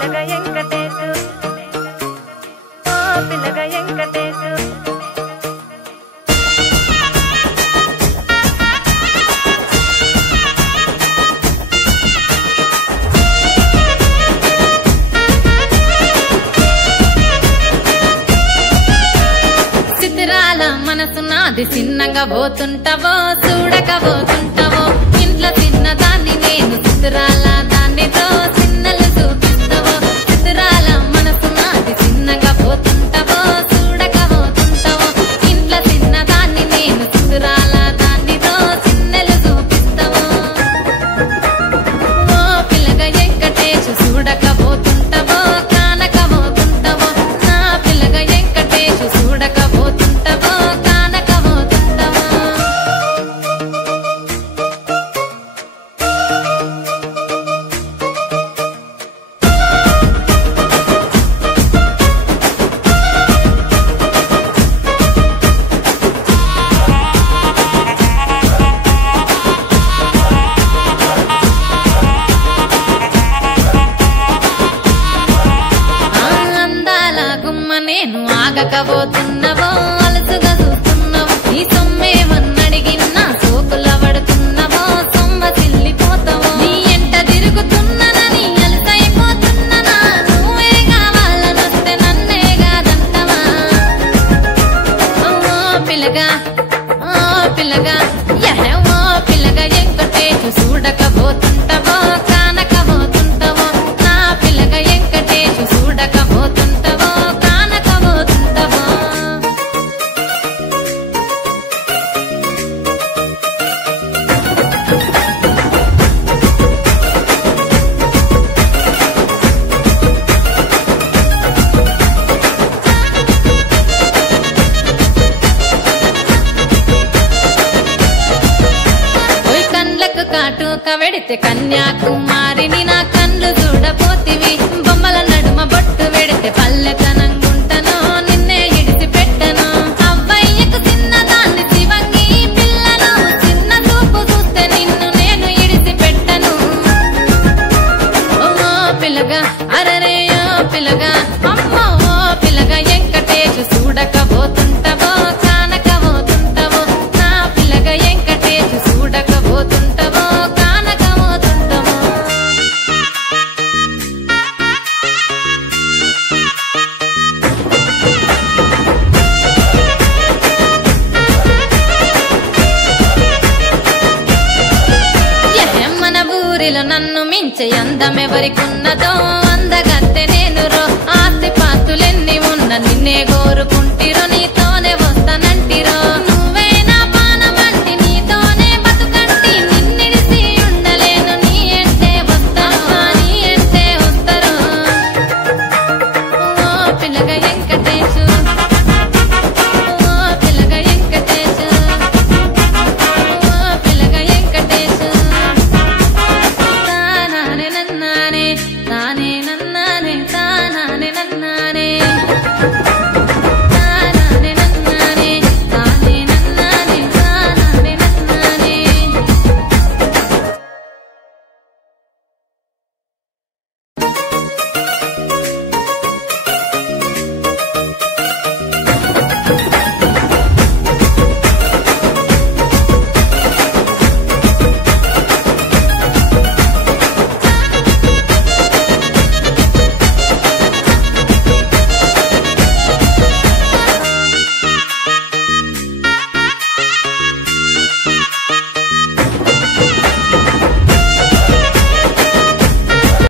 పిల్లగా వెంకటేశు ఓ పిల్లగా వెంకటేశు చిత్రాల మనసు నాది చిన్నగా పోతుంటావో చూడకపోతుంటావో ఇంట్లో చిన్నదాన్ని నేను చిత్రాల దానితో చిన్నలు చూపిస్తావో చిత్రాల మనసు నాది చిన్నగా పోతుంటావో చూడకపోతుంటావో ఇంట్లో చిన్నదాన్ని నేను చిత్రాల దానితో చిన్నలు చూపిస్తావో ఓ పిల్లగా వెంకటేశు చూడకపోతుంటావో కానకపోతుంటావో నా పిల్లగా వెంకటేశు చూడకపోతుంటావో కానకపోతుంటావో అందాల గుమ్మ నేను ఆగకపోతున్నావో అలసుగా చూస్తున్నావో నీ సొమ్మేమన్నడిగిన్నా సోకుల పడుతున్నావో సొమ్మ సిల్లిపోతావో నీ ఎంట తిరుగుతున్నానని అలసైపోతున్నానా నువ్వే కావాలనొస్తే నన్నే కాదంటవా ఓ పిల్లగా ఓ పిల్లగా వెంకటేశు చూడకపోతుంటావో కానకపోతుంటావో నా పిల్లగా వెంకటేశు చూడకపోతుంటావో కానకపోతుంటావో ఓయ్ కండ్లకు కాటుక వెడితే కన్యాకుమారిని నా కండ్లు చూడపోతివి బొమ్మల నడుమ బొట్టు వెడితే పల్లెతనంగుంటను నిన్నే ఇడిసి పెట్టను అవ్వయ్యకు చిన్నదాన్ని శివంగి పిల్లను చిన్న చూపు చూస్తే నిన్ను నేను ఇడిసి పెట్టను ఓ పిల్లగా అరరే ఓ పిల్లగా అమ్మో ఓ పిల్లగా వెంకటేశు చూడకపోతుంటావో కానకపోతుంటావో నా పిల్లగా వెంకటేశు చూడకపోతుంటావో కానకపోతుంటావో మన ఊరిలో నన్ను మించే అందమెవరికున్నదో